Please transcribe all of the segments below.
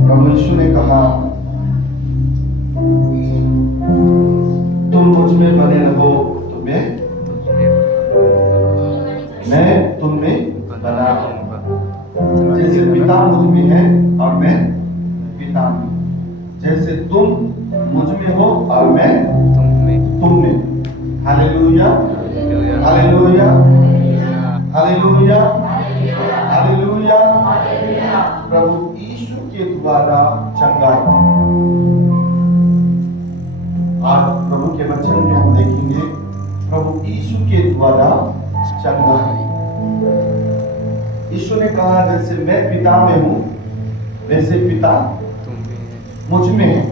प्रभु यीशु ने कहा, तुम मुझ में बने रहो तो मैं तुम में बना रहूंगा। जैसे पिता मुझ में है और मैं पिता में, जैसे तुम मुझ में हो और मैं तुम में। Hallelujah, hallelujah, hallelujah, hallelujah. प्रभु यीशु के द्वारा चंगाई। आज प्रभु के वचन में हम देखेंगे प्रभु यीशु के द्वारा चंगाई। यीशु ने कहा, जैसे मैं पिता में हूं वैसे पिता मुझ में है,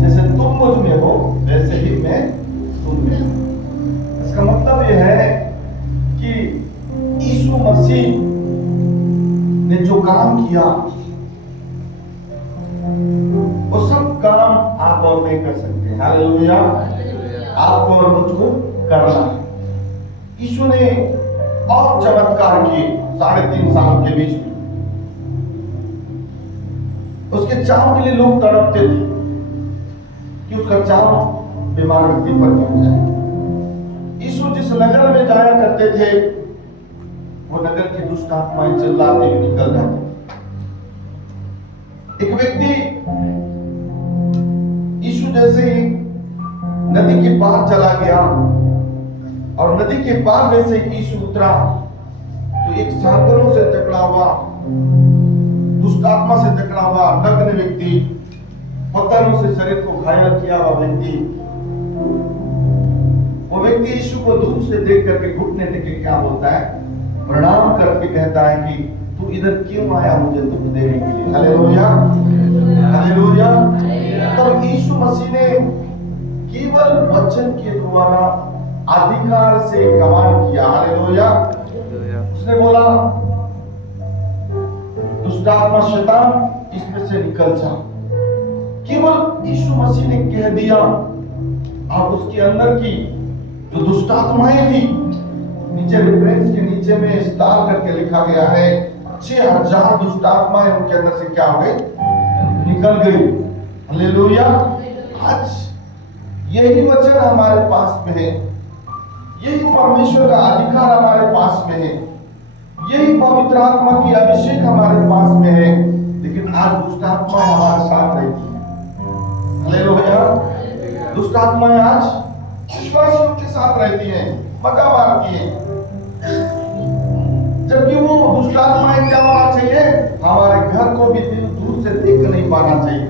जैसे तुम मुझ में हो वैसे ही मैं तुम में हूं। इसका मतलब यह है कि यीशु मसीह ने जो काम किया वो सब काम आप और मैं कर सकते हैं। हालेलुया। आपको और मुझको करना है। यीशु ने और चमत्कार किए 3.5 साल के बीच में। उसके चाव के लिए लोग तड़पते थे कि उसका चाव बीमार व्यक्ति पर पहुंच जाए। यीशु जिस नगर में जाया करते थे वो नगर की दुष्ट आत्माएं चिल्लाते हुए निकल जाते। एक व्यक्ति यीशु जैसे ही नदी के पार चला गया और नदी के पार जैसे यीशु उतरा तो एक सांकलों से जकड़ा हुआ, दुष्ट आत्मा से जकड़ा हुआ नग्न व्यक्ति, पत्थरों से शरीर को घायल किया हुआ व्यक्ति, वो व्यक्ति यीशु को दूर से देख करके घुटने टेके क्या बोलता है, प्रणाम करके कहता है कि तू इधर क्यों आया मुझे दुख देने के लिए। Hallelujah, hallelujah. तब यीशु मसीह ने केवल वचन के द्वारा अधिकार से कमांड किया। हालेलुया। उसने बोला, दुष्ट आत्मा शैतान इसमें से निकल जा। केवल यीशु मसीह ने कह दिया और उसके अंदर की जो दुष्ट आत्माएं थी, नीचे रेफरेंस के नीचे में स्टार करके लिखा गया है 6000 दुष्ट आत्माएं उनके अंदर से क्या हो गई, निकल गई। हालेलुया। आज यही वचन हमारे पास में है, यही परमेश्वर का अधिकार हमारे पास में है, यही पवित्र आत्मा की अभिषेक हमारे पास में है, लेकिन आज दुष्ट आत्मा हमारे साथ रहती है। हालेलुया। दुष्ट आत्माएं आज विश्वासियों के साथ रहती हैं, मक्का मारती हैं, जबकि वो दुष्ट आत्माएं क्या होना चाहिए, हमारे घर को भी दूर से देख नहीं पाना चाहिए,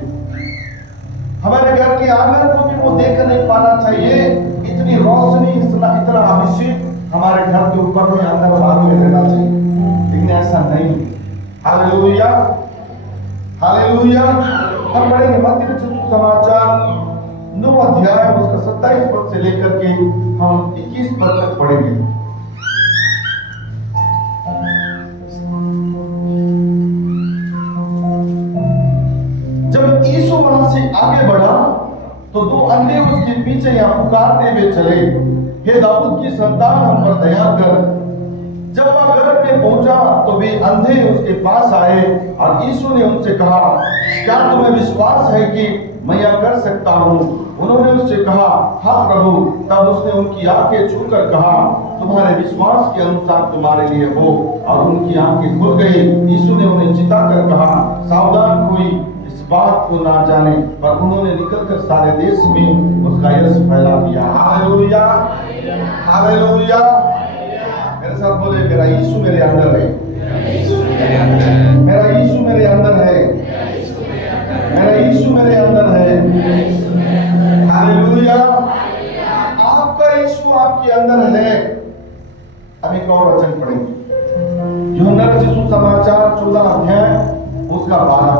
हमारे घर के आंगन को भी वो देख नहीं पाना चाहिए। इतनी रोशनी, इतना अभिषेक हमारे घर के ऊपर में अंदर भाग में रहना चाहिए, लेकिन ऐसा नहीं। Hallelujah, hallelujah. हम पढ़ेंगे मत्ती सुसमाचार 9 अध्याय उसका 27 पद से लेकर के हम 21 पद तक पढ़ेंगे। जब यीशु वहां से आगे बढ़ा तो 2 अंधे उसके पीछे यहाँ पुकारते हुए चले, हे दाऊद की संतान हम पर दया कर। जब वह घर में पहुंचा तो वे अंधे उसके पास आए और यीशु ने उनसे कहा, क्या तुम्हें विश्वास है कि मैं यह कर सकता हूँ? उन्होंने उससे कहा, हाँ प्रभु। तब उसने उनकी आंखें छूकर कहा, तुम्हारे विश्वास के अनुसार तुम्हारे लिए हो, और उनकी आंखें खुल गई। यीशु ने उन्हें चिताकर कहा, सावधान, कोई इस बात को ना जाने। पर उन्होंने निकलकर सारे देश में उसका यश फैला दिया। Hallelujah, hallelujah. मेरे साथ बोले, मेरा यीशु मेरे अंदर है, मेरा यीशु मेरे अंदर है, मेरा यीशु मेरे अंदर है। हालेलुया। आपका यीशु आपके अंदर है। अब एक और वचन पढ़ेंगे, यूहन्ना का सुसमाचार 14 अध्याय उसका 12।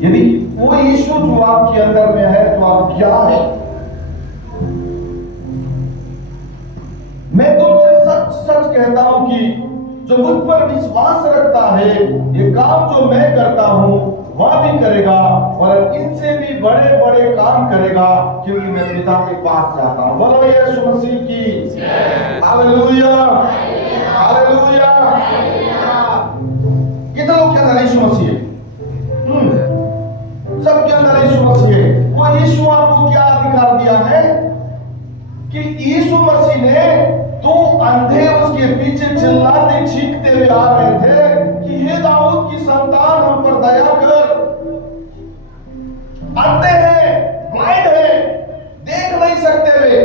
यदि वो यीशु जो आपके अंदर में है तो आप क्या है? मैं तुमसे सच सच कहता हूं कि जो मुझ पर विश्वास रखता है, ये काम जो मैं करता हूं वह भी करेगा, और इनसे भी बड़े बड़े काम करेगा, क्योंकि मैं पिता के पास जाता हूं। बोलो यीशु मसीह की। Hallelujah, hallelujah. चीखते हुए आ रहे थे कि हे दाऊद की संतान हम पर दया कर। अंधे हैं, ब्लाइंड है, देख नहीं सकते वे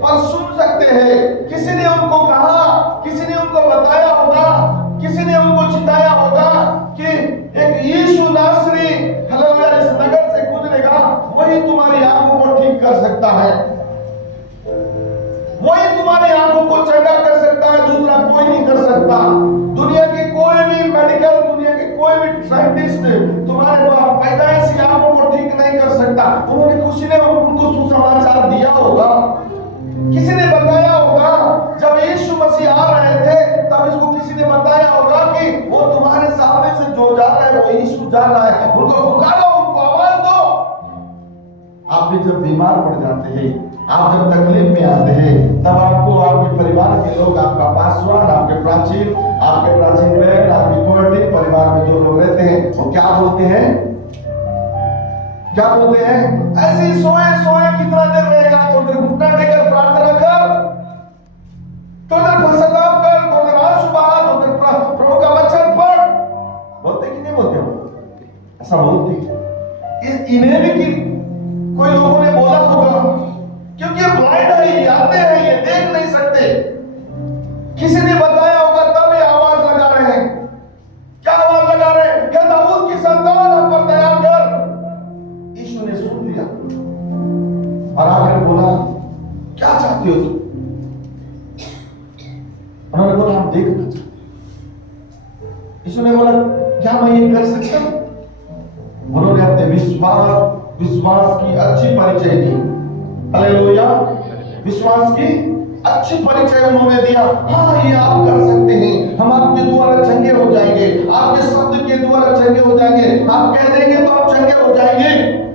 पर सुन सकते हैं। किसी ने उनको कहा, किसी ने उनको बताया होगा, किसी ने उनको चिताया होगा कि एक यीशु नासरी हालेलुया इस नगर से गुजरेगा, वही तुम्हारी आंखों को ठीक कर सकता है, वही तुम्हारी आंखों को चंगा कर सकता है, दूसरा कोई नहीं कर सकता। दुनिया के कोई भी मेडिकल, दुनिया के कोई भी साइंटिस्ट तुम्हारे पैदाइशी आंखों को ठीक नहीं कर सकता। उन्होंने किसी ने उनको सुसमाचार दिया होगा, किसी ने बताया होगा। जब यीशु मसीह आ रहे थे तब इसको किसी ने बताया होगा कि वो तुम्हारे सामने से जो जा रहा है वो यीशु जा रहा है, उनको पुकारो, उनको आवाज दो। आप भी जब बीमार पड़ जाते हैं, आप जब तकलीफ में आते हैं, तब आपको आपके परिवार के लोग, आपका पासवान, आपके प्राचीन बहन, आपकी कोर्टी परिवार में जो लोग रहते हैं वो क्या बोलते हैं? क्या बोलते हैं? ऐसे ही सोए सोए कितना देर रहेगा? तो घुटना टेकर प्रार्थना कर, तो पश्चाताप कर, तो आंसू बहा, तो प्रभु का वचन पढ़। बोलते कि नहीं बोलते हो? ऐसा बोलते। इन्हें भी कि कोई लोगों ने बोला होगा, क्योंकि ये ब्लाइंड है, ये अंधे हैं, ये देख नहीं सकते। किसी ने बताया होगा तब ये आवाज लगा रहे हैं। क्या आवाज लगा रहे हैं? हे दाऊद की संतान हम पर दया कर। यीशु ने सुन लिया और आकर बोला, क्या चाहते हो तुम? उन्होंने बोला, हम देखना चाहते हैं। यीशु ने बोला, क्या मैं ये कर सकता हूं? उन्होंने अपने विश्वास की अच्छी परिचय दी। हालेलुया, विश्वास की अच्छी परिचय उन्होंने दिया। हाँ, ये आप कर सकते हैं, हम आपके द्वारा चंगे हो जाएंगे, आपके शब्द के द्वारा चंगे हो जाएंगे, आप कह देंगे तो आप चंगे हो जाएंगे।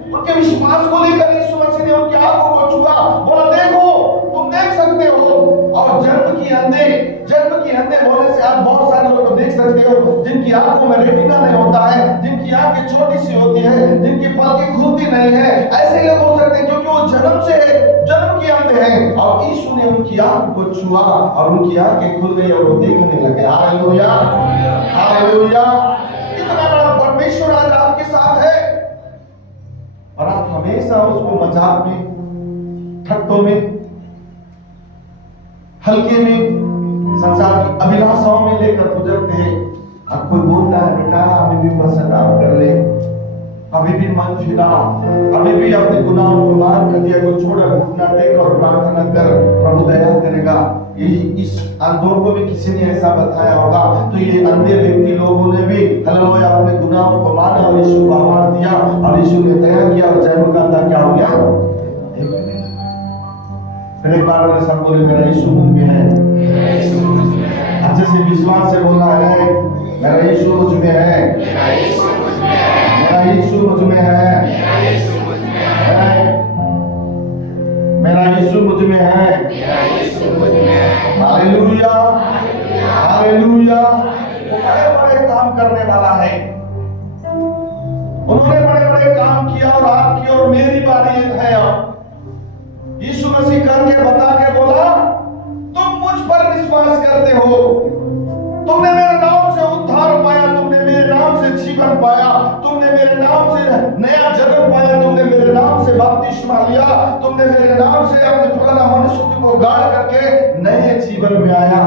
उनके विश्वास को लेकर यीशु मसीह ने उनकी आंखों को छुआ, बोला, देखो तुम देख सकते हो। और जन्म की अंधे बोलने से आप बहुत सारे लोग देख सकते हो जिनकी आंखों में रेटिना नहीं होता है, जिनकी आंखें छोटी सी होती है, जिनकी पलकें खुलती नहीं है। ऐसे लोग हो सकते हैं क्योंकि वो जन्म की अंधे हैं। और यीशु ने उनकी आंख को छुआ और उनकी आंखें खुल गई और वो देखने लगे। Hallelujah, hallelujah. इतना बड़ा परमेश्वर आज आपके साथ है और आप हमेशा उसको मजाक में, ठट्टों में, हल्के में, संसार की अभिलाषाओं में लेकर गुजरते हैं। अब कोई बोलता है, बेटा अभी भी पश्चाताप कर ले, अभी भी मन फिरा, अभी भी अपने गुनाहों को मान कर दिया को छोड़, घुटना टेक और प्रार्थना कर, प्रभु दया करेगा। इस अंधों को भी किसी ने ऐसा बताया होगा, तो ये अंधे व्यक्ति लोगों ने भी हालेलुया अपने गुनाहों को माना और यीशु को आवाज दिया और यीशु ने दया किया और जन्म का अंधा क्या हो गया? फिर एक बार मेरे साथ बोले, मेरा यीशु मुझ में है। अच्छे से विश्वास से बोलना है, मेरा यीशु मुझ में है, मेरा यीशु मुझ में है, मेरा यीशु मुझ में है। Hallelujah, hallelujah. बड़े बड़े काम करने वाला है, उन्होंने बड़े बड़े काम किया और आपकी और मेरी बारी है। अब यीशु मसीह करके बता के बोला, तुम मुझ पर विश्वास करते हो, तुमने मेरे नाम से उद्धार पाया, तुमने मेरे नाम से जीवन पाया, तुमने मेरे नाम से नया जन्म पाया, तुमने मेरे नाम से बपतिस्मा लिया, तुमने मेरे नाम से अपने पुराना मनुष्य को गाड़ करके नए जीवन में आया।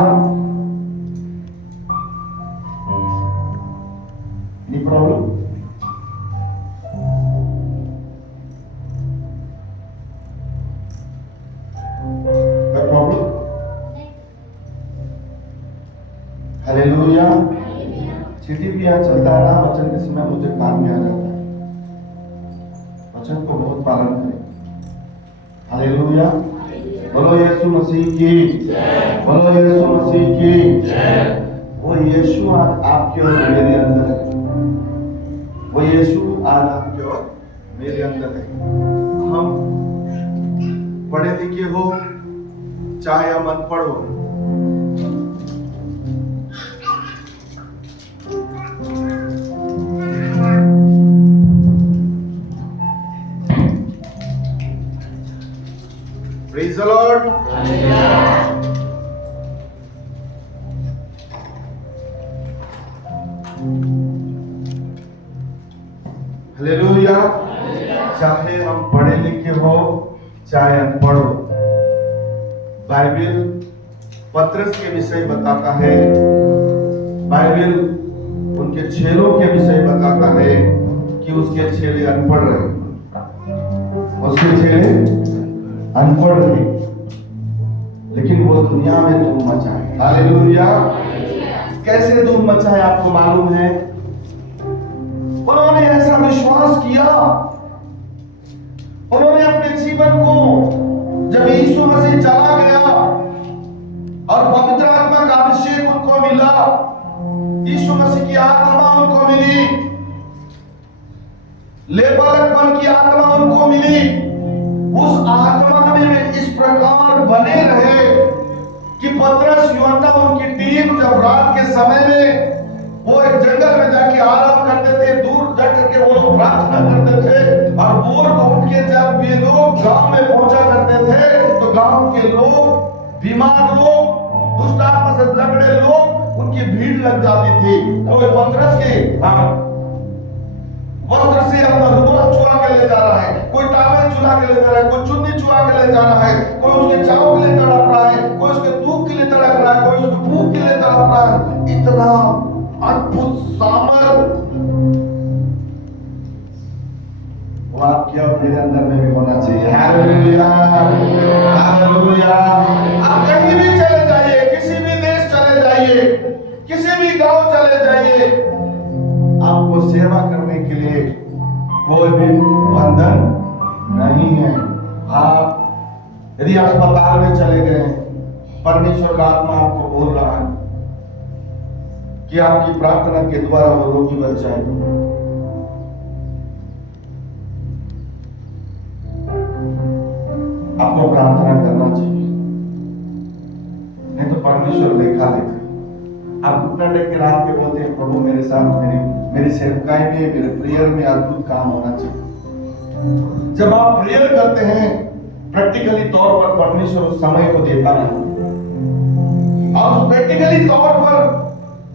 नहीं प्रॉब्लम? हालेलुया। चिट्ठी भी यहाँ चलता है ना, वचन के समय मुझे काम में आ जाता है। वचन को बहुत पालन करें। हालेलुया। बोलो यीशु मसीह की, बोलो यीशु मसीह की। वो यीशु आज आपके और मेरे अंदर है, वो यीशु आज आपके और मेरे अंदर है। हम पढ़े लिखे हो चाहे हम अनपढ़ हो, Praise the Lord. हालेलुया। चाहे हम पढ़े लिखे हो चाहे अनपढ़ हो, बाइबल पतरस के विषय बताता है, बाइबल उनके चेलों के विषय बताता है कि उसके चेले अनपढ़ रहे, उसके चेले अनपढ़ रहे, लेकिन वो दुनिया में धूम मचाए। हालेलुया। कैसे धूम मचाए आपको मालूम है? उन्होंने ऐसा विश्वास किया, उन्होंने अपने जीवन को, जब यीशु मसीह चला गया और पवित्र आत्मा का अभिषेक उनको मिला, यीशु मसीह की आत्मा उनको मिली, लेपालकपन की आत्मा उनको मिली, उस आत्मा में वे इस प्रकार बने रहे कि पतरस, यूहन्ना, उनकी टीम जब रात के समय में वो एक जंगल में जाके आराम करते थे, दूर जा करके वो लोग प्रार्थना करते थे, और भोर को उठ के जब ये लोग गांव में पहुंचा करते थे तो गांव के लोग, बीमार लोग, दुष्ट आत्मा से झगड़े लोग, उनकी भीड़ लग जाती थी। कोई पतरस के वस्त्र से अपना रुमाल चुरा के ले जा रहा है, कोई टावल चुरा के ले जा रहा है, कोई चुन्नी चुरा के ले जा रहा है, कोई उसके चाव के लिए तड़प रहा है, कोई उसके धूप के लिए तड़प रहा है, कोई उसके भूख के लिए तड़प रहा है। इतना अद्भुत सामर्थ वो आपके और मेरे अंदर में भी होना चाहिए। Hallelujah, hallelujah. आप कहीं भी चले जाइए, किसी भी देश चले जाइए, किसी भी गांव चले जाइए, आपको सेवा करने के लिए कोई भी बंधन नहीं है। आप यदि अस्पताल में चले गए, परमेश्वर का आत्मा आपको बोल रहा है कि आपकी प्रार्थना के द्वारा वो रोगी बच जाएगा, आपको प्रार्थना करना चाहिए, नहीं तो परमेश्वर लेखा लेखा। आप घुटना टेक के रात के बोलते हैं, प्रभु मेरे साथ मेरी सेवकाई में, मेरे प्रेयर में अद्भुत काम होना चाहिए। जब आप प्रेयर करते हैं, प्रैक्टिकली तौर पर परमेश्वर उस समय को देता है, और प्रैक्टिकली तौर पर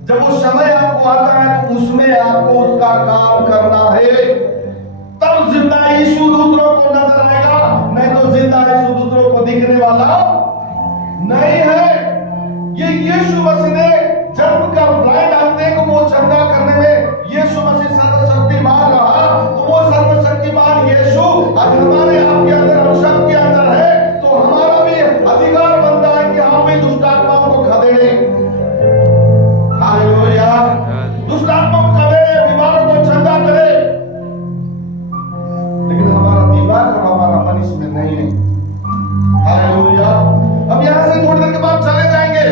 जब वो समय आपको आता है तो उसमें आपको उसका काम करना है। तब जिंदा यीशु दूसरों को नजर आएगा, नहीं तो जिंदा यीशु दूसरों को दिखने वाला नहीं है। ये यीशु मसीह ने जन्म का ब्लाइंड आदमी को वो चंगा करने में यीशु मसीह सर्वशक्तिमान रहा, तो वो सर्वशक्तिमान यीशु आज हमारे आपके अंदर और सबके अंदर है, तो हमारा भी अधिकार बनता है कि हम भी दुष्ट आत्माओं को खदेड़ें। हालेलुया। दुष्ट आत्माओं को खदेड़ें, बीमारों को चंगा करें, लेकिन हमारा दिमाग और हमारा मन इसमें नहीं है। हालेलुया। अब यहां से थोड़ी देर के बाद चले जाएंगे,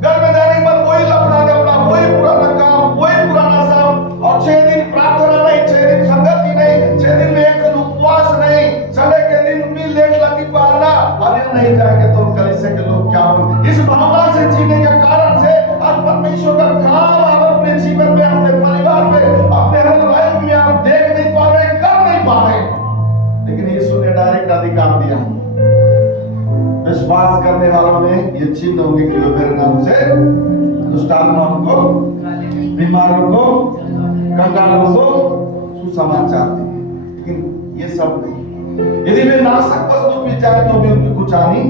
घर में जाने के बाद वही लफड़ा झगड़ा, वही पुराना काम, वही पुराना सब, और 6 दिन प्रार्थना नहीं, 6 दिन संगति नहीं, 6 दिन में एक दिन उपवास नहीं, संडे के दिन भी लेट लगी पाना, अरे नहीं जाएंगे तो कलीसिया के लोग क्या बोलेंगे। इस भावना से जीने के कारण से आज परमेश्वर का काम आप अपने जीवन में, अपने परिवार में, अपने हर लाइफ में आप देख नहीं पा रहे, कर नहीं पा रहे, लेकिन यीशु ने डायरेक्ट अधिकार दिया। विश्वास करने वालों में ये चिन्ह होंगे कि वो मेरे नाम से दुष्ट आत्माओं को, बीमारों को, कंगालों को सुसमाचार देंगे। लेकिन ये सब नहीं, यदि वे नाशक वस्तु पी जाए तो भी उनकी कुछ हानि,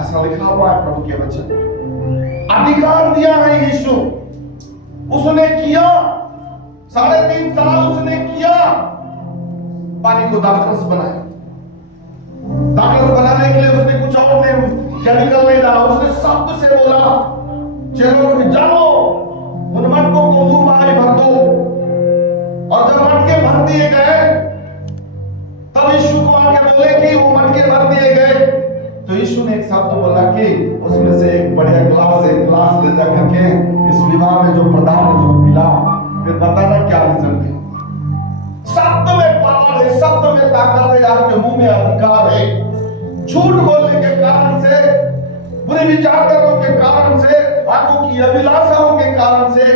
ऐसा लिखा हुआ है प्रभु के वचन। अधिकार दिया है यीशु, उसने किया, 3.5 साल उसने किया, पानी को दाखरस बनाया। दाखरस बनाने के लिए उसने कुछ और केमिकल नहीं डाला, उसने शब्द से बोला, चलो जाओ उन मटकों को दूर बाहर भर दो, और जब मटके भर दिए गए तब यीशु को आके बोले कि वो मटके भर दिए गए, तो यीशु ने एक शब्द बोला कि उसमें से एक बढ़िया गिलास ले जा करके इस विवाह में जो प्रधान है उसको पिला, फिर बताना क्या रिजल्ट है। शब्द में पावर है, शब्द में ताकत है, आपके मुंह में अधिकार है। झूठ बोलने के कारण से, बुरे विचार करने के कारण से, आंखों की अभिलाषाओं के कारण से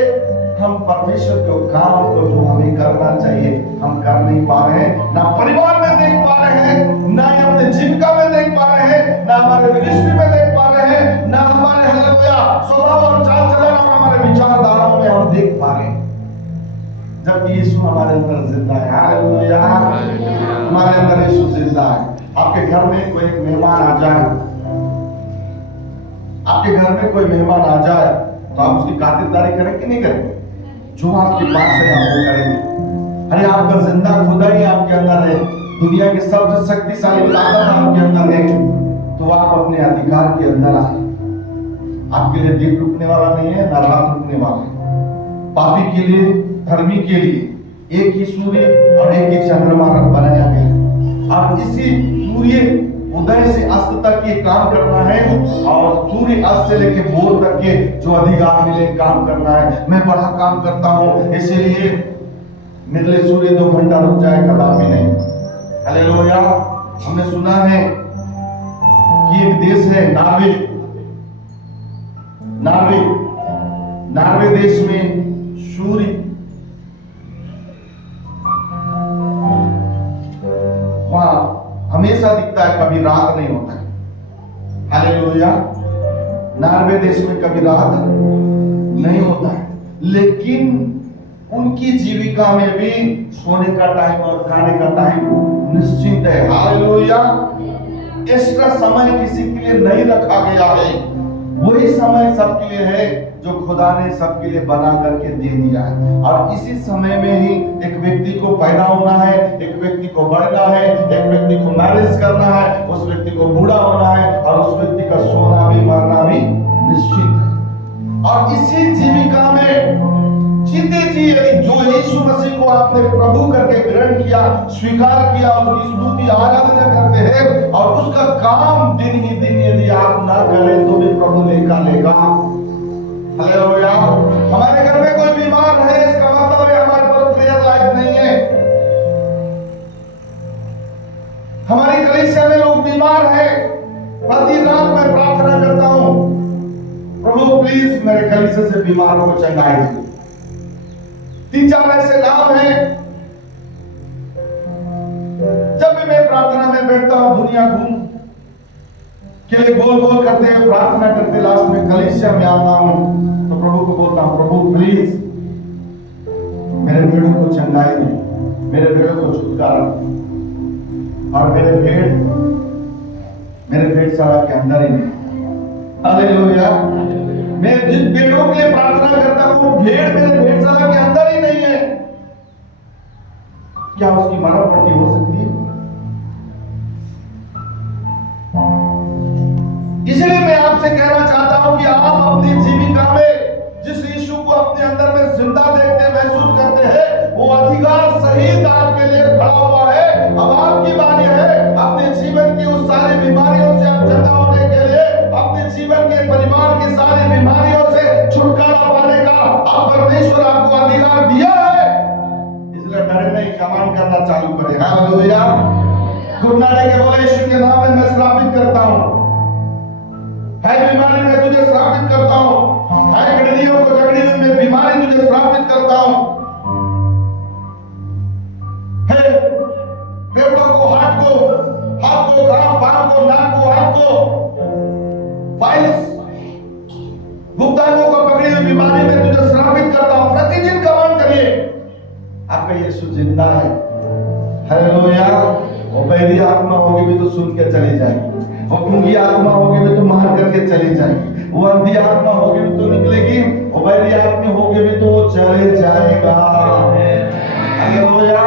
हम परमेश्वर के काम को जो हमें करना चाहिए हम कर नहीं पा रहे हैं, ना परिवार में देख पा रहे हैं, ना ही अपने जीविका में देख पा रहे हैं, ना हमारे मिनिस्ट्री में देख पा रहे हैं, ना हमारे हालेलुया स्वभाव और चाल चलन और हमारे विचारधाराओं देख पा रहे हैं, जबकि यीशु हमारे अंदर जिंदा है। हालेलुया, हमारे अंदर यीशु जिंदा है। आपके घर में कोई एक मेहमान आ जाए, आपके घर में कोई मेहमान आ जाए तो आप उसकी खातिरदारी करें कि नहीं करें? जो आपके पास है आप वो करेंगे। अरे आपका जिंदा खुदा ही आपके अंदर है, दुनिया की सबसे शक्तिशाली ताकत आपके अंदर है, तो आप अपने अधिकार के अंदर आए। आपके लिए दिन रुकने वाला नहीं है, ना रात रुकने वाला है। पापी के लिए, धर्मी के लिए एक ही सूर्य और एक ही चंद्रमा बनाया गया, और इसी सूर्य उदय से अस्त तक ये काम करना है, और सूर्य अस्त से लेके भोर तक के जो अधिकार मिले काम करना है। मैं बड़ा काम करता हूँ, इसीलिए मेरे लिए सूर्य 2 घंटा रुक जाए कदापि नहीं। हालेलुया। हमने सुना है कि एक देश है नॉर्वे, नॉर्वे देश में सूर्य वहां हमेशा दिखता है, कभी रात नहीं होता है। हालेलुया। नॉर्वे देश में कभी रात नहीं होता है, लेकिन उनकी जीविका में भी सोने का टाइम और खाने का टाइम निश्चित है। हालेलुया। एक्स्ट्रा समय किसी के लिए नहीं रखा गया है, वही समय सबके लिए है जो खुदा ने सबके लिए बना करके दे दिया है। और इसी समय में ही एक व्यक्ति को पैदा होना है, एक व्यक्ति को बढ़ना है, एक व्यक्ति को मैरिज करना है, उस व्यक्ति को बूढ़ा होना है, और उस व्यक्ति का सोना भी मरना भी निश्चित है। और इसी जीविका में जीते जी यदि जो यीशु मसीह को आपने प्रभु करके ग्रहण किया, स्वीकार किया, उसकी स्तुति आराधना करते हैं, और उसका काम दिन ही दिन यदि आप ना करें तो भी प्रभु लेखा लेगा। हालेलुया। हमारे घर में कोई बीमार है, इसका मतलब है हमारे पास प्रेयर लाइफ नहीं है। हमारी कलीसिया में लोग बीमार हैं, प्रति रात मैं प्रार्थना करता हूं, प्रभु प्लीज मेरे कलीसिया से बीमारों को चंगाई दे। 3-4 ऐसे नाम हैं, जब भी मैं प्रार्थना में बैठता हूं, दुनिया घूम के लिए गोल गोल करते हैं, प्रार्थना करते, लास्ट में कलीसिया में आता हूं तो प्रभु को बोलता हूं, प्रभु प्लीज मेरे भेड़ों को चंगाई दे, मेरे भेड़ों को छुटकारा, और मेरे भेड़ सारा के अंदर ही नहीं। हालेलुया। मैं जिस भेड़ों के लिए प्रार्थना करता हूं, भेड़ मेरे भेड़शाला के अंदर ही नहीं है, क्या उसकी मरम्मत हो सकती है? इसलिए मैं आपसे कहना चाहता हूं कि आप अपनी जीविका में जिस यीशु को अपने अंदर में जिंदा देखते महसूस करते हैं, वो अधिकार सहित आपके लिए खड़ा हुआ है। अब आपकी बारी है अपने जीवन की उस सारी बीमारियों से आप चंगा होने के लिए, अपने जीवन के परिवार की सारी बीमारियों से छुटकारा पाने का आप परमेश्वर आपको अधिकार दिया है। इसलिए डरे नहीं, कमांड करना चालू करें। हालेलुया। घुटनाने के बोले यीशु के नाम में मैं श्रापित करता हूं, है बीमारी में तुझे श्रापित करता हूं, है कड़ियों को जकड़ी हुई में बीमारी तुझे श्रापित करता हूं, है फेफड़ों को, हाथ को, कान, पांव को, नाक को, आंख को, फाइल्स, गुप्तांगों को पकड़ी हुई बीमारी में तुझे श्रापित करता हूं। प्रतिदिन कमांड करिए, आपका यीशु जिंदा है। हालेलुया। वो बहरी आत्मा होगी भी तो सुन के चली जाएगी, वो गूंगी आत्मा होगी भी तो मार करके चली जाएगी, वो अंधी आत्मा होगी भी तो निकलेगी, वो बहरी आत्मा होगी भी तो वो चले जाएगा। हालेलुया।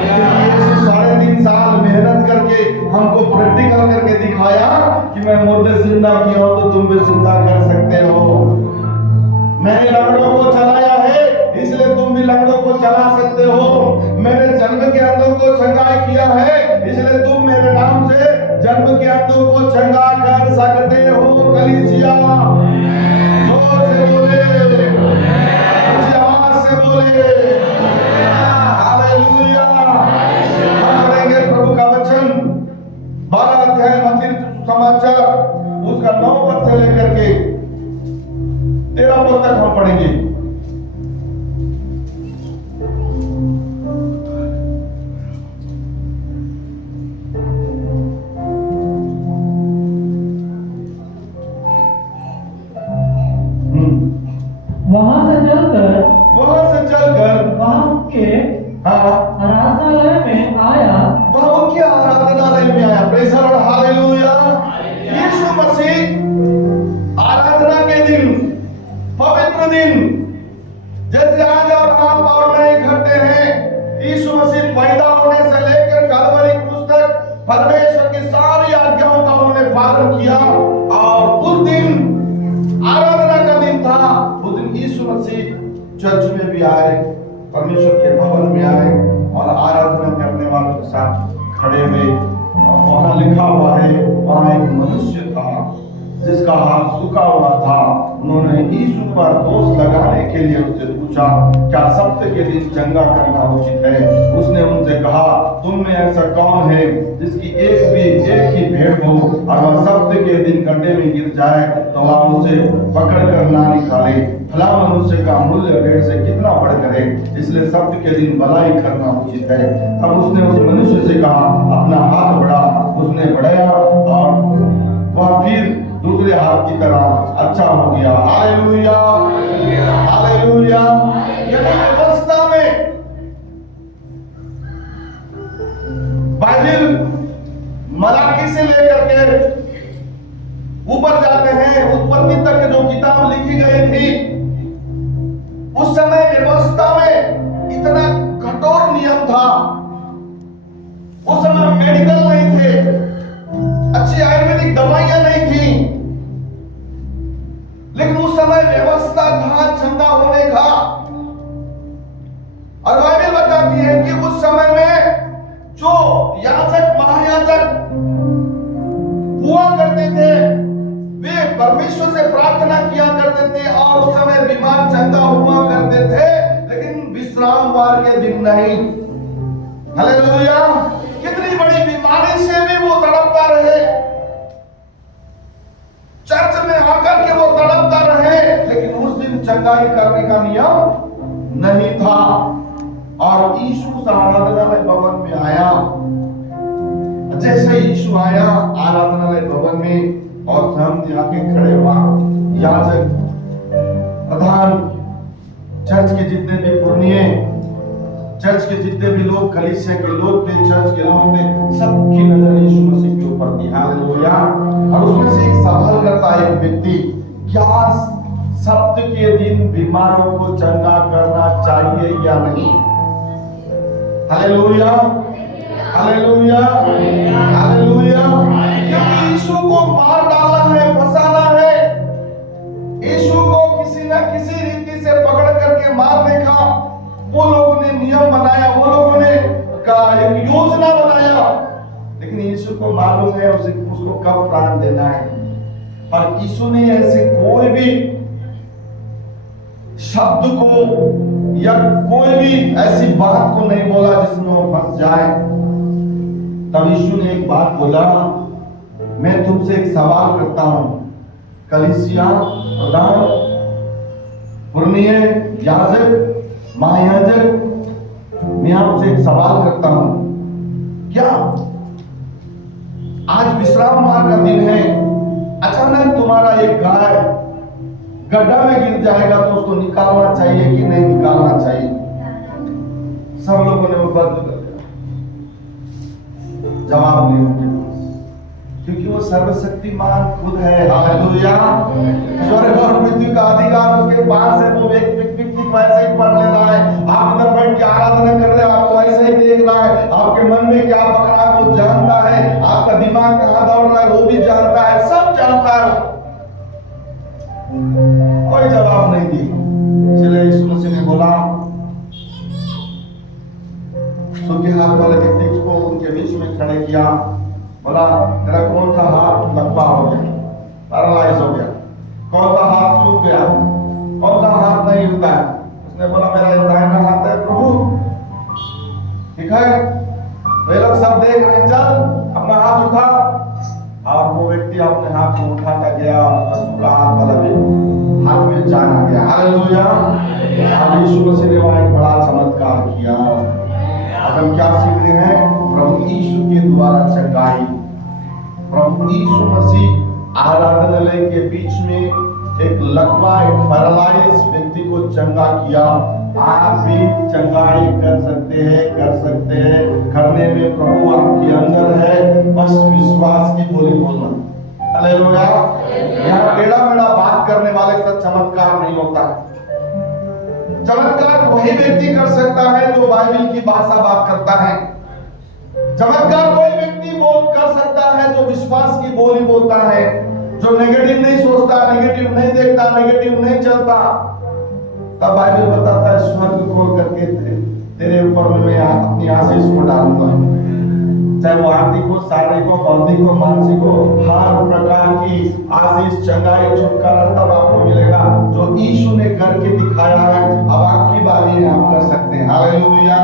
3.5 साल मेहनत करके हमको प्रैक्टिकल करके दिखाया कि मैं मुर्दे जिंदा किया हूं तो तुम भी जिंदा कर सकते हो। मैंने लंगड़ों को चलाया है, इसलिए तुम भी लंगड़ों को चला सकते हो। मैंने जन्म के अंधों को चंगाई किया है, इसलिए तुम मेरे नाम से जन्म के अंधों को चंगा कर सकते हो। कलीसिया जोर से बोले, ऊंची आवाज से बोले, हालेलुया। हम पढ़ेंगे प्रभु का वचन 12 अध्याय मत्ती समाचार, उसका 9 पद से लेकर के 13 पद तक हम पढ़ेंगे। आराधनालय में आया। Praise the Lord, hallelujah. यीशु मसीह आराधना के दिन, पवित्र दिन, जैसे आज और आप और मैं इकट्ठे हैं, यीशु मसीह पैदा होने से लेकर कलवरी क्रूस तक परमेश्वर की सारी आज्ञाओं का उन्होंने पालन किया। और उस दिन आराधना का दिन था। उस दिन यीशु मसीह चर्च में भी आए, परमेश्वर के भवन में आए और आराधना करने वालों के साथ खड़े हुए। वहां लिखा हुआ है, वहां एक मनुष्य था जिसका हाथ सूखा हुआ था। उन्होंने यीशु पर दोष लगाने के लिए उससे पूछा, क्या सप्ताह के दिन चंगा करना उचित है? उसने उनसे कहा, तुम में ऐसा कौन है जिसकी एक ही भेड़ हो और वह सप्ताह के दिन गड्ढे में गिर जाए तो वह उसे पकड़ कर ना निकाले? भला मनुष्य का मूल्य भेड़ से कितना बढ़कर है, इसलिए सप्ताह के दिन भलाई करना उचित है। तब उसने उस मनुष्य से कहा, अपना हाथ बढ़ा। उसने बढ़ाया और वह फिर दूसरे हाथ की तरह अच्छा हो गया। Hallelujah, hallelujah. यानी व्यवस्था में बाइबल मलाकी से लेकर के ऊपर जाते हैं, उत्पत्ति तक जो किताब लिखी गई थी, उस समय व्यवस्था में इतना कठोर नियम था। उस समय मेडिकल नहीं थे, अच्छी आयुर्वेदिक दवाइयां नहीं थी, लेकिन उस समय व्यवस्था था चंगा होने का। और बाइबल बताती है कि उस समय में जो याजक महायाजक हुआ करते थे, वे परमेश्वर से प्रार्थना किया करते थे और उस समय बीमार चंगा हुआ करते थे, लेकिन विश्रामवार के दिन नहीं। हालेलुया। कितनी बड़ी बीमारी से भी वो तड़पता रहे, चर्च में आकर के वो तड़पता रहे, लेकिन उस दिन चंगाई करने का नियम नहीं था। और यीशु आराधनालय भवन में आया। जैसे यीशु आया आराधनालय भवन में और सामने आके खड़े हुआ, याजक, प्रधान, चर्च के जितने भी पुरनिये, चर्च के जितने भी लोग, कलीसिया के लोग थे, चर्च के लोग थे, सबकी नजर यीशु मसीह के ऊपर थी। हालेलुया। और उसमें से एक सवाल करता है एक व्यक्ति, क्या सप्ताह के दिन बीमारों को चंगा करना चाहिए या नहीं? Hallelujah, hallelujah, hallelujah. क्योंकि यीशु को मार डालना है, फंसाना है, यीशु को किसी न किसी रीति से पकड़ करके मारने का वो लोगों ने नियम बनाया, वो लोगों ने एक योजना बनाया। लेकिन यीशु को मालूम है उसको कब प्राण देना है। और यीशु ने ऐसे कोई भी शब्द को या कोई भी ऐसी बात को नहीं बोला जिसमें वो फंस जाए। तब यीशु ने एक बात बोला, मैं तुमसे एक सवाल करता हूं, कलीसिया, प्रधान, पुरनिये, याजक, महायाजक, मैं आपसे एक सवाल करता हूं, क्या आज विश्रामवार का दिन है, अचानक तुम्हारा एक गाय गड्ढा में गिर जाएगा तो उसको निकालना चाहिए कि नहीं निकालना चाहिए? सब लोगों ने वो बंद कर दिया, जवाब नहीं उनके पास, क्योंकि वो सर्वशक्तिमान खुद है। हालेलुया। स्वर्ग और पृथ्वी का अधिकार उसके पास है। तो एक व्यक्ति वैसे ही पढ़ ले रहा है, आप इधर बैठ के आराधना कर रहे हो, आपको वैसे ही देख रहा है, आपके मन में क्या पक रहा है वो जानता है, आपका दिमाग कहाँ दौड़ रहा है वो भी जानता है, सब जानता है। कोई जवाब नहीं दी। इसलिए यीशु मसीह ने बोला, सूखे हाथ वाले व्यक्ति को उनके बीच में खड़े किया, बोला, तेरा कौन सा हाथ लकवा हो गया, पैरालाइज हो गया, कौन सा हाथ सूख गया, कौन सा हाथ नहीं हिलता है? उसने बोला, मेरा दाहिना हाथ है प्रभु। ठीक है, वे लोग सब देख रहे हैं, चल अपना हाथ उठा। और वो व्यक्ति अपने हाथ को उठाता गया, उसका हाथ वाला भी हाथ में जान आ गया। हालेलुया। और यीशु मसीह ने वहां एक बड़ा चमत्कार किया। अब हम क्या सीख रहे हैं? प्रभु यीशु के द्वारा चंगाई। प्रभु यीशु मसीह आराधनालय के बीच में एक लकवा, एक पैरालाइज व्यक्ति को चंगा किया। आप भी चंगाई कर सकते हैं, करने में प्रभु आपके अंदर है, बस विश्वास की बोली बोलना। हालेलुया। यहाँ टेढ़ा मेढ़ा बात करने वाले के साथ चमत्कार नहीं होता है। चमत्कार वही व्यक्ति कर सकता है जो बाइबल की भाषा बात करता है। चमत्कार वही व्यक्ति कर सकता है जो विश्वास की बोली बोलता है, जो नेगेटिव नहीं सोचता, नेगेटिव नहीं देखता, नेगेटिव नहीं चलता। तब बाइबल बताता है स्वर्ग खोल करके तेरे ऊपर में मैं अपनी आशीष को डालूंगा, चाहे वो आर्थिक हो, शारीरिक हो, बौद्धिक हो, मानसिक हो, हर प्रकार की आशीष, चंगाई, छुटकारा तब आपको मिलेगा जो यीशु ने करके दिखाया है। अब आपकी बारी है, आप कर सकते हैं। हालेलुया।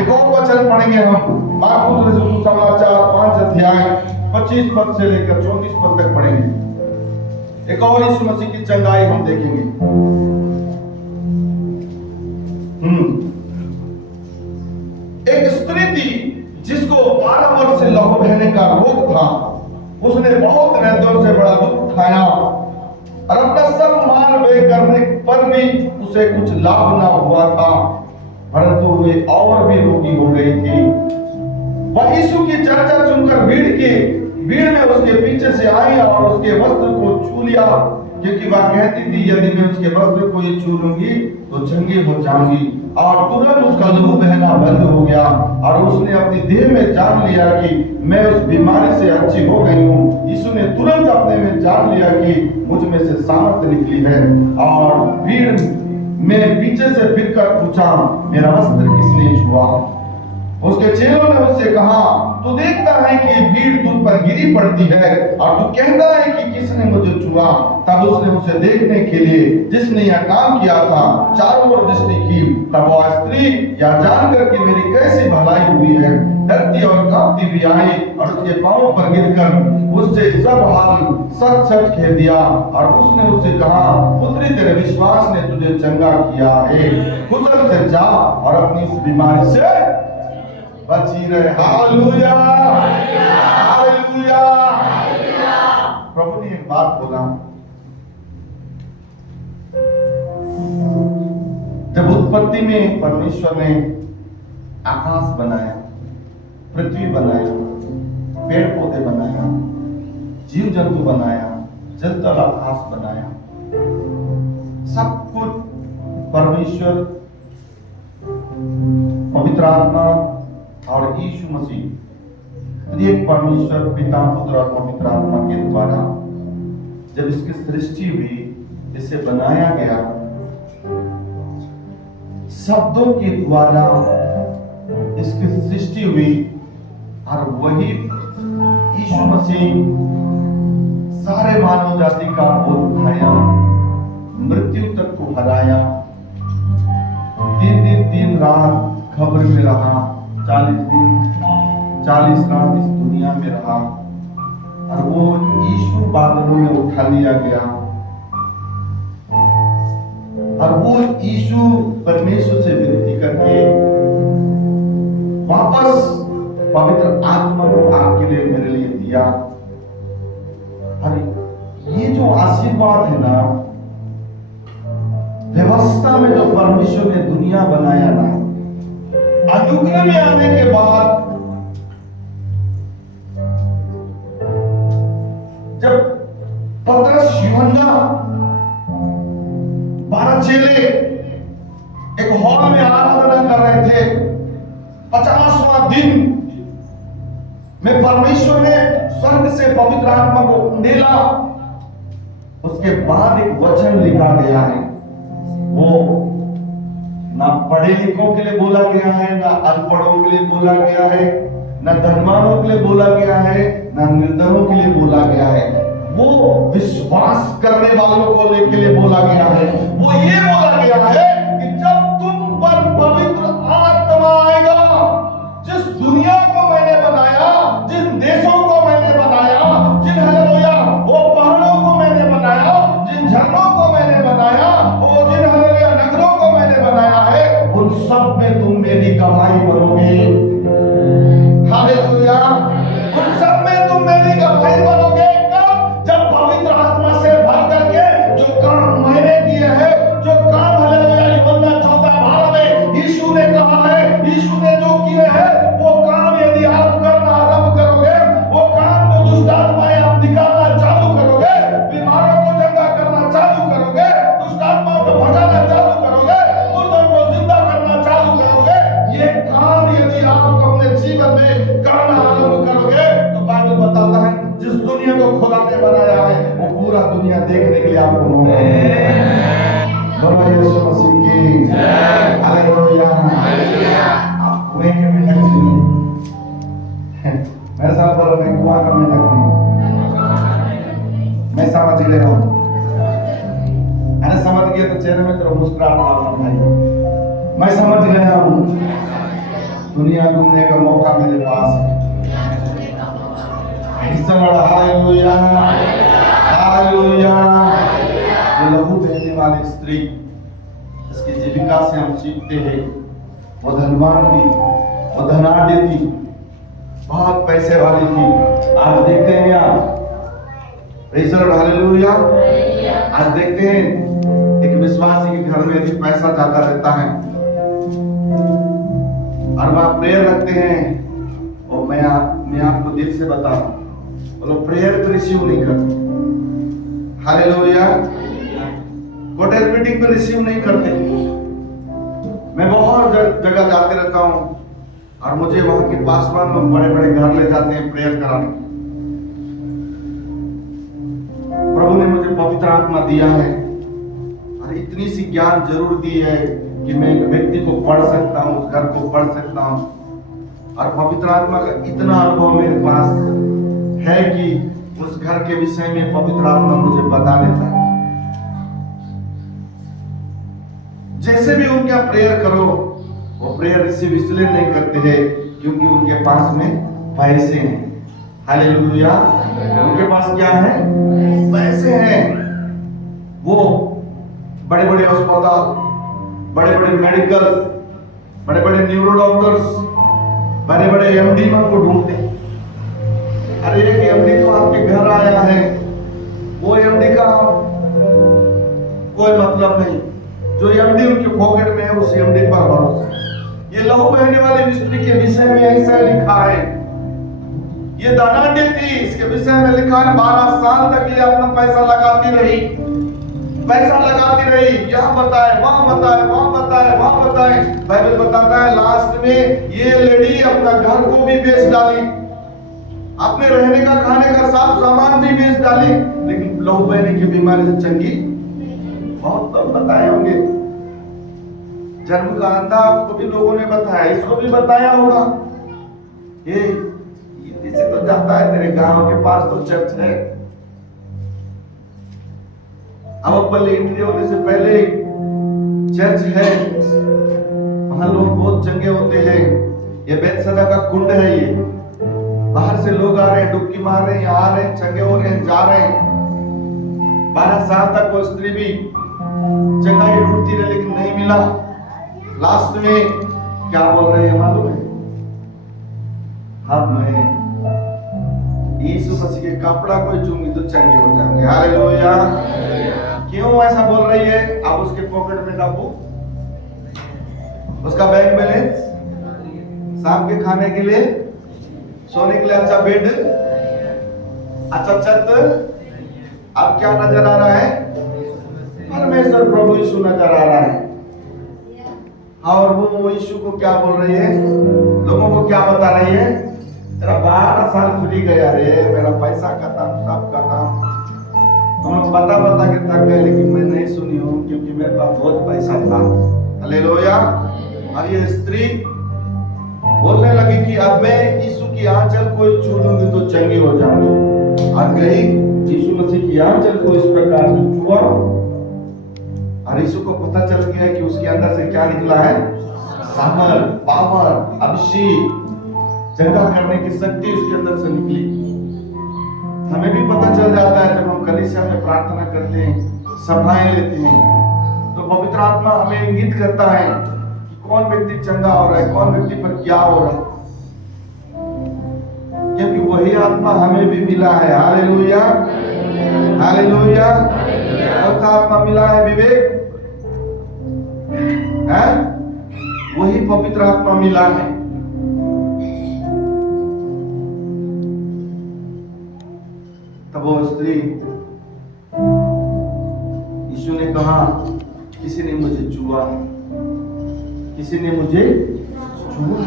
एक और वचन पढ़ेंगे हम, मार्कुस रसूल सुसमाचार 5 अध्याय 25 पद से लेकर 34 पद तक पढ़ेंगे। एक और यीशु मसीह की चंगाई हम देखेंगे। एक स्त्री थी जिसको 12 वर्ष से लहू बहने का रोग था। उसने बहुत वैद्यों से बड़ा दुख उठाया और अपना सब माल व्यय करने पर भी उसे कुछ लाभ ना हुआ था, परंतु वे और भी रोगी हो गई थी। वह यीशु की चर्चा सुनकर भीड़ में उसके पीछे से आई और उसके वस्त्र को छू लिया, क्योंकि वह कहती थी यदि मैं उसके वस्त्र को ये छू लूंगी तो चंगी हो जाऊंगी। और तुरंत उसका लहू बहना बंद हो गया और उसने अपनी देह में जान लिया कि मैं उस बीमारी से अच्छी हो गई हूँ। यीशु ने तुरंत अपने में जान लिया कि मुझ में से सामर्थ निकली है और भीड़ में पीछे से फिरकर पूछा, मेरा वस्त्र किसने छुआ? उसके चेलों ने उससे कहा, तू देखता है कि भीड़ तुझ पर गिरी पड़ती है और तू कहता है कि किसने मुझे छुआ? तब उसने उसे देखने के लिए जिसने यह काम किया था चारों ओर दृष्टि की। तब वह स्त्री यह जानकर कि मेरी कैसी भलाई हुई है, डरती और कांपती भी आई और उसके पांवों पर गिरकर उससे सब हाल सच सच कह दिया। और उसने उससे कहा, पुत्री तेरे विश्वास ने तुझे चंगा किया है, कुशल से जा और अपनी इस बीमारी से बची रहे। Hallelujah, hallelujah. प्रभु ने एक बात बोला, जब उत्पत्ति में परमेश्वर ने आकाश बनाया, पृथ्वी बनाया, पेड़ पौधे बनाया, जीव जंतु बनाया, जल तल आकाश बनाया, सब कुछ परमेश्वर, पवित्र आत्मा और यीशु मसीह एक परमेश्वर पिता, पुत्र और पवित्र आत्मा के द्वारा जब इसकी सृष्टि हुई, इसे बनाया गया, शब्दों के द्वारा इसकी सृष्टि हुई और वही यीशु मसीह सारे मानव जाति का बोझ उठाया, मृत्यु तक को हराया, 3 दिन 3 रात खबर में रहा, 40 दिन 40 रात इस दुनिया में रहा और वो यीशु बादलों में उठा लिया गया और वो यीशु परमेश्वर से विनती करके वापस पवित्र आत्मा को आपके लिए, मेरे लिए दिया। और ये जो आशीर्वाद है ना, व्यवस्था में जो परमेश्वर ने दुनिया बनाया ना, अनुग्रह में आने के बाद जब पतरस, यूहन्ना, 12 चेले एक हॉल में आराधना कर रहे थे, 50वां दिन में परमेश्वर ने स्वर्ग से पवित्र आत्मा को उंडेला। उसके बाद एक वचन लिखा गया है, वो ना पढ़े लिखों के लिए बोला गया है, ना अनपढ़ों के लिए बोला गया है, ना धनवानों के लिए बोला गया है, ना निर्धनों के लिए बोला गया है। वो विश्वास करने वालों को के लिए बोला गया है। वो ये बोला गया है कि जब तुम पर पवित्र आत्मा आएगा, जिस दुनिया को मैंने बनाया, जिन देशों को मैंने बनाया, जिन हालेलुया वो पहाड़ों को मैंने बनाया, जिन झरनों को मैंने बनाया, वो जिन हालेलुया नगरों को मैंने बनाया है, उन सब में तुम मेरी गवाही बनोगे। हालेलुया, उन सब में तुम मेरी गवाही बनोगे। कब? जब पवित्र आत्मा से भर करके जो काम मैंने किए हैं, जो काम खुदा ने बनाया है वो पूरा दुनिया देखने के लिए आपको मौका बोलो यीशु मसीह की हालेलुया। मैं मेंढक नहीं मेरे साथ बोलो मैं कुआं का मेंढक नहीं, मैं समझ गया हूँ। अरे समझ गया तो चेहरे में तो मुस्कुराहट आना भाई। मैं समझ गया हूँ दुनिया घूमने का मौका मेरे पास है। Hallelujah hallelujah. ये लहू बहने वाली स्त्री इसकी जीविका से हम सीखते हैं वो धनवान थी, वो धनाढ्य थी, बहुत पैसे वाली थी। आज देखते हैं यहाँ हालेलुया। आज देखते हैं एक विश्वासी के घर में भी पैसा जाता रहता है और वह प्रेयर रखते हैं। और मैं आपको दिल से बता रहा हूं, बोलो प्रेयर तो रिसीव नहीं करते। हालेलुया। कॉटेज मीटिंग में रिसीव नहीं करते। मैं बहुत जगह जाते रहता हूं और मुझे वहां के पासवान लोग बड़े बड़े घर ले जाते हैं प्रेयर कराने। प्रभु ने मुझे पवित्र आत्मा दिया है और इतनी सी ज्ञान जरूर दी है कि मैं एक व्यक्ति को पढ़ सकता हूँ, उस घर को पढ़ सकता हूँ। और पवित्र आत्मा का इतना अनुभव मेरे पास है कि उस घर के विषय में पवित्र आत्मा मुझे बता देता है। जैसे भी उनका प्रेयर करो, वो प्रेयर रिसीव इसलिए नहीं करते हैं क्योंकि उनके पास में पैसे हैं। हालेलुया। उनके पास क्या है? पैसे हैं। वो बड़े बड़े अस्पताल, बड़े बड़े मेडिकल, बड़े बड़े न्यूरो डॉक्टर्स, बड़े बड़े एमडी को ढूंढते हैं। अरे एक एमडी तो आपके घर आया है, वो एमडी का कोई मतलब नहीं। जो एमडी उनके पॉकेट में है उस एमडी पर भरोसा। ये लहू बहने वाले मिस्त्री के विषय में ऐसा लिखा है। ये धनाढ्य थी, इसके विषय में लिखा है 12 साल तक ये अपना पैसा लगाती रही, यहाँ बताए, वहां बताए, वहां बताए, वहां बताए। बाइबल बताता है लास्ट में ये लेडी अपना घर को भी बेच डाली, अपने रहने का खाने का सब सामान भी बेच डाली, लेकिन लहू बहने की बीमारी से चंगी बहुत तो बताए होंगे। जन्म का अंधा आपको भी लोगों ने बताया, इसको भी बताया होगा। ये इसे तो जाता है तेरे गांव के पास तो चर्च है। अब पहले एंट्री होने से पहले चर्च है, वहां लोग बहुत चंगे होते हैं। ये बेतसदा का कुंड है। ये बाहर से लोग आ रहे हैं, डुबकी मार रहे हैं, आ रहे हैं, चंगे हो रहे हैं, जा रहे हैं। 12 साल तक वो स्त्री भी चंगाई ढूंढती रही लेकिन नहीं मिला। लास्ट में क्या बोल रहे हैं मालूम है? अब मैं यीशु मसीह के कपड़ा कोई चूंगी तो चंगे हो जाएंगे। हालेलुया। क्यों ऐसा बोल रही है? आप उसके पॉकेट में डालो, उसका बैंक बैलेंस, शाम के खाने के लिए, सोने के लिए अच्छा बेड, अच्छा छत। अब क्या नजर आ रहा है? परमेश्वर प्रभु यीशु नजर आ रहा है। और वो यीशु को क्या बोल रही है? लोगों को क्या बता रही है? तेरा 12 साल फ्री गया रे, मेरा पैसा खत्म, सब खत्म। हम लोग बता के थक गए, लेकिन मैं नहीं सुनी हूँ क्योंकि मेरे पास बहुत पैसा था। हालेलुया। और ये स्त्री बोलने लगी कि अब मैं यीशु की आंचल को छू लूंगी तो चंगी हो जाऊंगी। और गई यीशु मसीह की आंचल को इस प्रकार से छुआ और यीशु को पता चल गया कि उसके अंदर से क्या निकला है? सामर्थ, पावर, अभिषेक, चंगा करने की शक्ति उसके अंदर से निकली। हमें भी पता चल जाता है जब हम कलीसिया में प्रार्थना करते हैं, सभाएं लेते हैं, तो पवित्र आत्मा हमें इंगित करता है कि कौन व्यक्ति चंगा हो रहा है, कौन व्यक्ति पर क्या हो रहा है, क्योंकि वही आत्मा हमें भी मिला है। Hallelujah hallelujah. कौन सा आत्मा मिला है विवेक? वही पवित्र आत्मा मिला है। तब वो स्त्री, यीशु ने कहा किसी ने मुझे छुआ, किसी ने मुझे छुआ,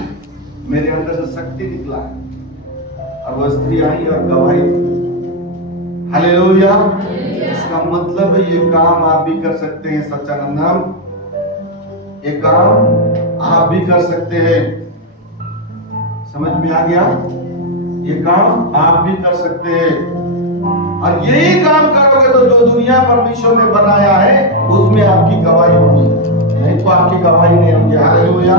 मेरे अंदर से शक्ति निकला है। और वह स्त्री आई और गवाही हालेलुया। इसका मतलब है ये काम आप भी कर सकते हैं सच्चानंदम, ये काम आप भी कर सकते हैं। समझ में आ गया? ये काम आप भी कर सकते हैं और यही काम करोगे तो जो दुनिया परमेश्वर ने बनाया है उसमें आपकी गवाही होगी, नहीं तो आपकी गवाही नहीं होगी। हालेलुया।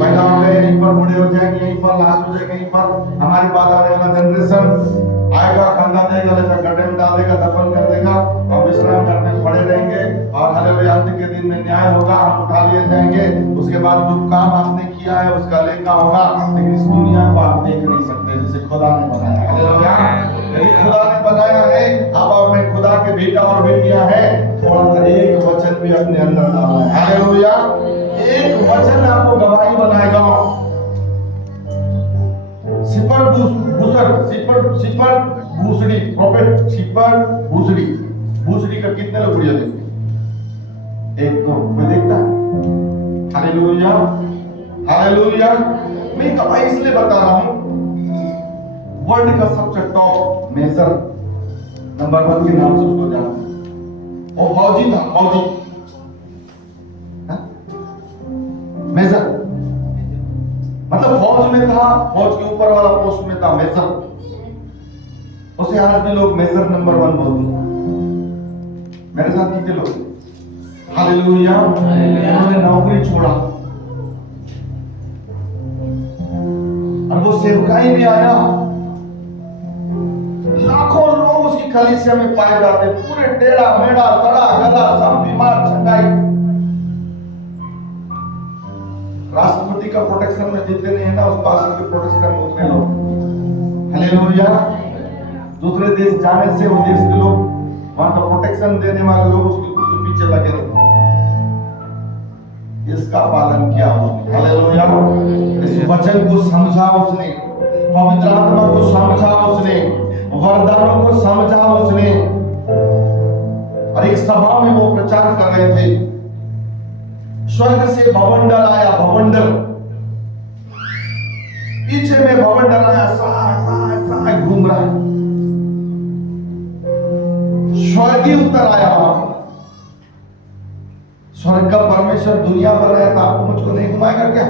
पैदा हो गए यहीं पर, बूढ़े हो जाएंगे यहीं पर, लास्ट हो जाएंगे यहीं पर, हमारे बाद आने वाला जनरेशन आएगा, खाना देगा, लेकर गड्ढे में डाल देगा, दफन कर देगा, हम विश्राम करने पड़े रहेंगे और हालेलुया अंत के दिन में न्याय होगा, हम उठा लिए जाएंगे। उसके बाद जो काम आपने किया है उसका लेखा होगा, लेकिन इस दुनिया को आप देख नहीं सकते जैसे खुदा ने बनाया। हालेलुया। यदि खुदा ने बनाया है, आप अपने खुदा के बेटा और बेटियां हैं, थोड़ा सा एक वचन भी अपने अंदर डालना है। हालेलुया। एक वचन आपको गवाही बनाएगा। सिपर भूसड़ी, प्रॉफिट सिपर भूसड़ी, भूसड़ी का कितने लोग वीडियो देखते? एक दो, कोई देखता है? हालेलुया। हालेलुया। मैं गवाही इसलिए बता रहा हूं, वर्ल्ड का सबसे टॉप मेजर नंबर 1 के नाम से उसको जानते, वो फौजी था, फौजी मेजर, मतलब फौज में था, फौज के ऊपर वाला पोस्ट में था, मेजर। उसे आज भी लोग मेजर नंबर 1 बोलते हैं। मेरे साथ कितने लोग? हालेलुया। उन्होंने नौकरी छोड़ा और वो सेवकाई में आया। लाखों लोग उसकी कलीसिया में पाए जाते, पूरे टेढ़ा मेढ़ा, सड़ा गला, सब बीमार, छंगाई। राष्ट्रपति का प्रोटेक्शन में जितने नहीं है ना, उस पास के प्रोटेक्शन में उतने लोग। हालेलुया। दूसरे देश जाने से वो देश के लोग, वहां का प्रोटेक्शन देने वाले लोग उसके पीछे लगे रहते। इसका पालन किया उसने। हालेलुया। इस वचन को समझा उसने, पवित्र आत्मा को समझा उसने, वरदानों को समझा उसने। और एक सभा में वो प्रचार कर रहे थे, स्वर्ग से भवंडर आया, भवंडर पीछे में भवंडर आया, सा घूम रहा है, स्वर्गीय उतर आया। स्वर्ग का परमेश्वर दुनिया पर रहा था, आपको मुझको नहीं घुमाएगा क्या?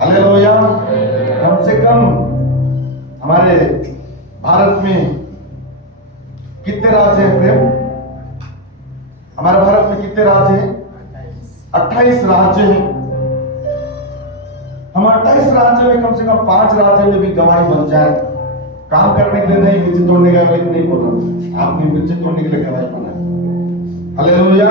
हालेलुया। कम से कम हमारे भारत में कितने राज्य हैं प्रेम? हमारे भारत में कितने राज्य हैं? 28 राज्य हैं। हम 28 राज्य में कम से कम 5 राज्य में भी गवाही बन जाए। काम करने के लिए नहीं, मिर्ची तोड़ने का नहीं बोल रहा, आपने मिर्ची तोड़ने के लिए गवाही बना। हालेलुया।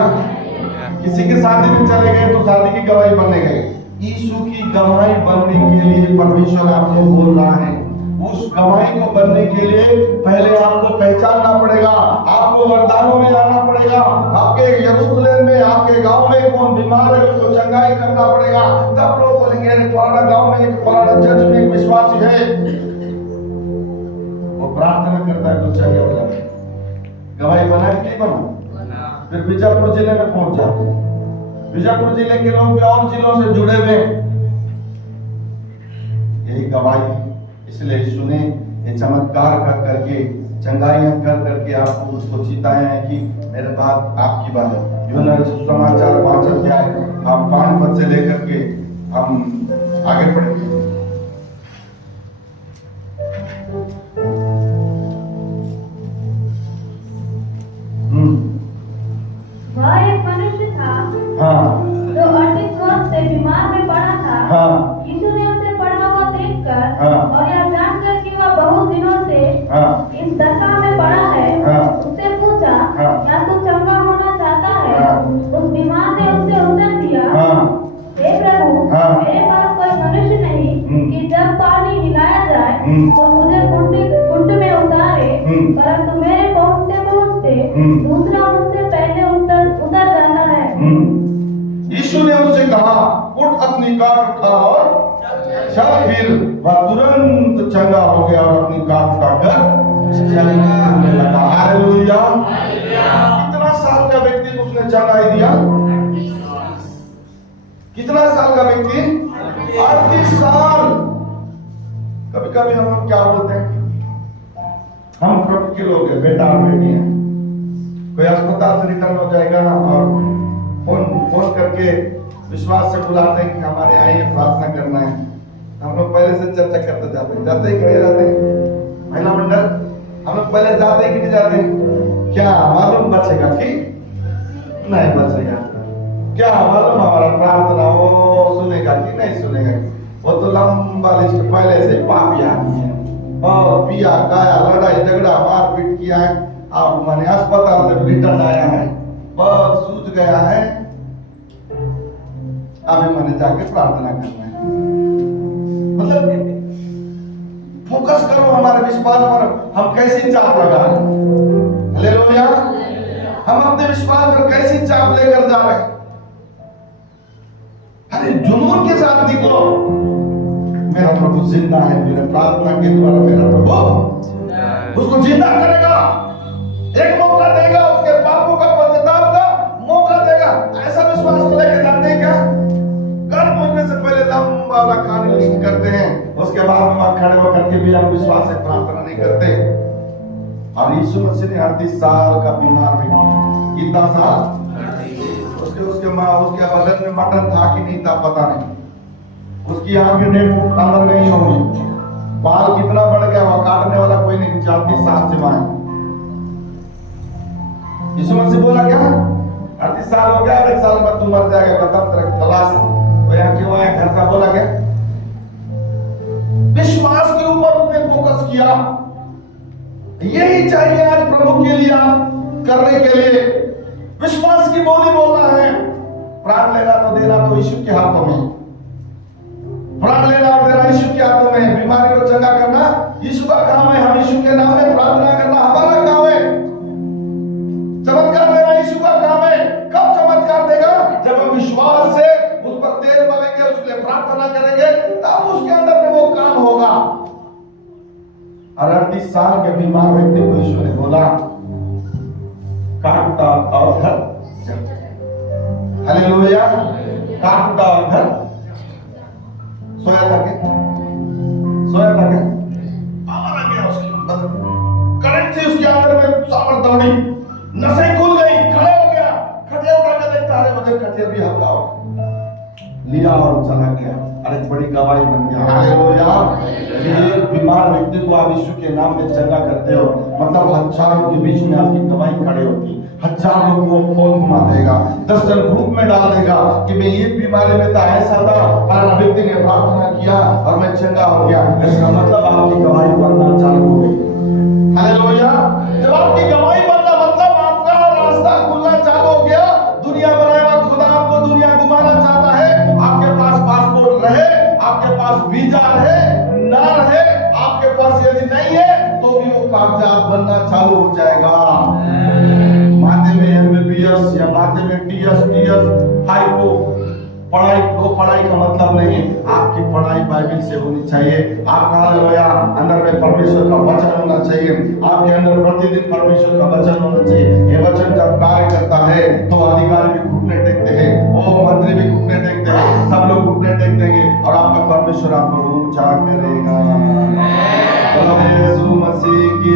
किसी के शादी में चले गए तो शादी की गवाही बनने गए। यीशु की गवाही बनने के लिए परमेश्वर आपको बोल रहा है। उस गवाही को बनने के लिए पहले आपको पहचानना पड़ेगा, आपको वरदानों में आना पड़ेगा, आपके यरूशलेम में, आपके गांव में कौन बीमार है उसको चंगाई करना पड़ेगा। तब लोग बोलेंगे फलाना गांव में, फलाना चर्च में एक विश्वासी है, वो प्रार्थना करता है तो चंगे हो जाते हैं। गवाही बना कि नहीं बना? फिर बीजापुर जिले में पहुंच जाते हैं। बीजापुर जिले के लोग भी और जिलों से जुड़े हुए, यही गवाही। इसलिए सुने, ये चमत्कार कर करके, चंगाइयां कर करके आपको उसको चिताया है कि मेरे बात आपकी बात है। यूहन्ना सुसमाचार 5 अध्याय हम 5 पद से लेकर के हम आगे पढ़ेंगे। वह एक मनुष्य था, हाँ, जो 38 वर्ष से बीमार में पड़ा था। हाँ, यीशु ने उसे पड़ा हुआ देखकर, हाँ, और यह जानकर कि वह बहुत दिनों से हाँ, इस दशा में पड़ा है, हाँ, उससे पूछा, हाँ, क्या तू चंगा होना चाहता है? हाँ, उस बीमार ने उससे उत्तर दिया, हाँ, हे प्रभु, हाँ, मेरे पास कोई मनुष्य नहीं कि जब पानी हिलाया जाए तो मुझे घुंट में उतारे, परंतु मेरे पहुंचते पहुंचते दूसरा मुझसे पहले उतर जाता है। यीशु ने उससे कहा, उठ अपनी काट उठा और चल। फिर वह तुरंत चंगा हो गया और अपनी काट उठाकर चलने लगा। हालेलुया। कितना साल का व्यक्ति को उसने चंगाई दिया? कितना साल का व्यक्ति? 38 साल। कभी कभी हम लोग क्या बोलते हैं, हम प्रभु के लोग हैं, बेटा और बेटी हैं। कोई अस्पताल से रिटर्न हो जाएगा और फोन करके विश्वास से बुलाते हैं कि हमारे आइए प्रार्थना करना है। हम लोग पहले से चर्चा करते जाते हैं कि नहीं जाते हैं? महिला मंडल हम लोग पहले जाते हैं कि नहीं जाते हैं? क्या मालूम बचेगा कि नहीं बचेगा? क्या मालूम हमारा प्रार्थना वो सुनेगा कि नहीं सुनेगा? वो तो लंबा लिस्ट पहले से पापी आदमी है, और पिया खाया, लड़ाई झगड़ा मारपीट किया है, अब मैंने अस्पताल से रिटर्न आया है, बहुत सूझ गया है, अभी मैंने जाके प्रार्थना करना है। मतलब फोकस करो हमारे विश्वास पर, हम कैसी चाप लगा रहे हैं। हालेलुया। हम अपने विश्वास पर कैसी चाप लेकर जा रहे हैं। अरे जुनून के साथ निकलो, मेरा प्रभु जिंदा है, मेरे प्रार्थना के द्वारा मेरा प्रभु उसको जिंदा करेगा, एक मौका देगा, उसके पापों का पश्चाताप का मौका देगा। ऐसा विश्वास को लेकर जाते हैं क्या? कर्म होने से पहले लंबा वाला कहानी लिस्ट करते हैं, उसके बाद में वहां खड़े होकर के भी हम विश्वास से प्रार्थना नहीं करते। और यीशु मसीह ने 38 साल का बीमार व्यक्ति, कितना साल? उसके बदन में मटन था कि नहीं था पता नहीं, उसकी आंखें डेढ़ फुट अंदर गई होंगी, बाल कितना बढ़ गया, वो काटने वाला कोई नहीं, 34 साल से वहां। यीशु मसीह बोला क्या? 38 साल हो गया, 1 साल बाद तू मर जाएगा, खत्म तेरा तलाश। तो यहाँ क्यों आया? घर का बोला क्या? विश्वास के ऊपर उसने फोकस किया। यही चाहिए आज प्रभु के लिए, आप करने के लिए विश्वास की बोली बोलना है। प्राण लेना तो देना तो यीशु के हाथों में, प्राण लेना और देना यीशु के हाथों में। बीमारी को चंगा करना यीशु का काम है, हम यीशु के नाम में प्रार्थना करना हमारा काम है। चमत्कार देना यीशु का काम है। कब चमत्कार देगा? जब हम विश्वास से उस पर तेल मलेंगे, उसके लिए प्रार्थना करेंगे, तब उसके अंदर में वो काम होगा। और 38 साल के बीमार व्यक्ति को यीशु ने बोला, काट उठा और घर चल। हालेलुया। काट उठा और घर। सोया था क्या? सोया था क्या? पावर आ गया उसके अंदर, करंट से उसके अंदर में सामर्थ दौड़ी, नसें खुल गई, खड़े हो गया, खटिया उठा के देखता है, मुझे खटिया भी हल्का हो लिया और चला गया। अरे बड़ी गवाही बन गया। हालेलुया। एक बीमार व्यक्ति को आप यीशु के नाम में चंगा करते हो, मतलब हजारों के बीच में आपकी गवाही खड़े होती, हजार लोगों को फोन घुमा देगा, 10 जन ग्रुप में डाल देगा कि मैं ये बीमारी में था, ऐसा था, फलाना व्यक्ति ने प्रार्थना किया और मैं चंगा हो गया। इसका मतलब आपकी गवाही बनना चालू हो गई। हालेलुया। जब आपकी गवाही बनना मतलब आपका रास्ता खुलना चालू हो गया। दुनिया बनाया हुआ खुदा आपको दुनिया घुमाना चाहता है। आपके पास पासपोर्ट रहे, आपके पास वीजा रहे, ना रहे, आपके पास यदि नहीं है तो भी वो कागजात बनना चालू हो जाएगा। माथे में एमबीबीएस या माथे में टीएस हाइको पढ़ाई, वो पढ़ाई का मतलब नहीं है। आपकी पढ़ाई बाइबल से होनी चाहिए। आपका हालेलुया अंदर में परमेश्वर का वचन होना चाहिए। आपके अंदर प्रतिदिन परमेश्वर का वचन होना चाहिए। ये वचन जब कार्य करता है तो अधिकारी भी घुटने टेकते हैं, वो मंत्री भी घुटने टेकते हैं, सब लोग घुटने टेक देंगे और आपका परमेश्वर आपको ऊंचा करेगा। यीशु मसीह की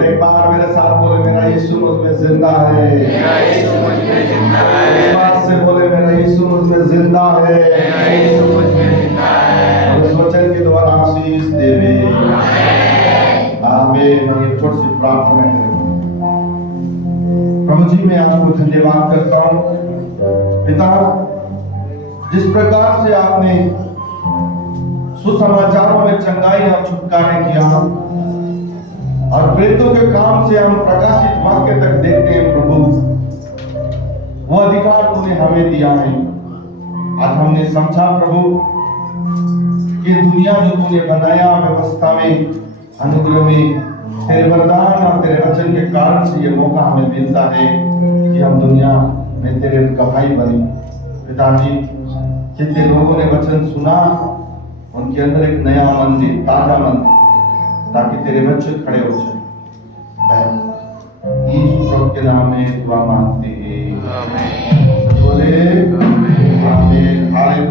एक बार मेरे साथ बोले, मेरा यीशु मुझ में जिंदा है। मेरा यीशु मुझ में जिंदा है। विश्वास से बोले, मेरा यीशु मुझ में जिंदा है। मेरा यीशु मुझ में जिंदा है। और इस वचन के द्वारा आशीष देवे। आमीन। ये छोटी सी प्रार्थना करें। प्रभु जी मैं आपको धन्यवाद करता हूँ पिता, जिस प्रकार से आपने सुसमाचारों में चंगाई और छुटकारे किया और प्रेतों के काम से हम प्रकाशित वाक्य तक देखते हैं प्रभु, वो अधिकार तूने हमें दिया है। आज हमने समझा प्रभु कि दुनिया जो तूने बनाया व्यवस्था में, अनुग्रह में, तेरे वरदान और तेरे वचन के कारण से ये मौका हमें मिलता है कि हम दुनिया में तेरे गवाही बने। पिताजी जितने लोगों ने वचन सुना उनके अंदर एक नया मन दे, ताजा मन दे, ताकि तेरे बच्चे खड़े हो जाए। यीशु प्रभु के नाम में दुआ मांगते हैं। बोले आमीन। हालेलुया।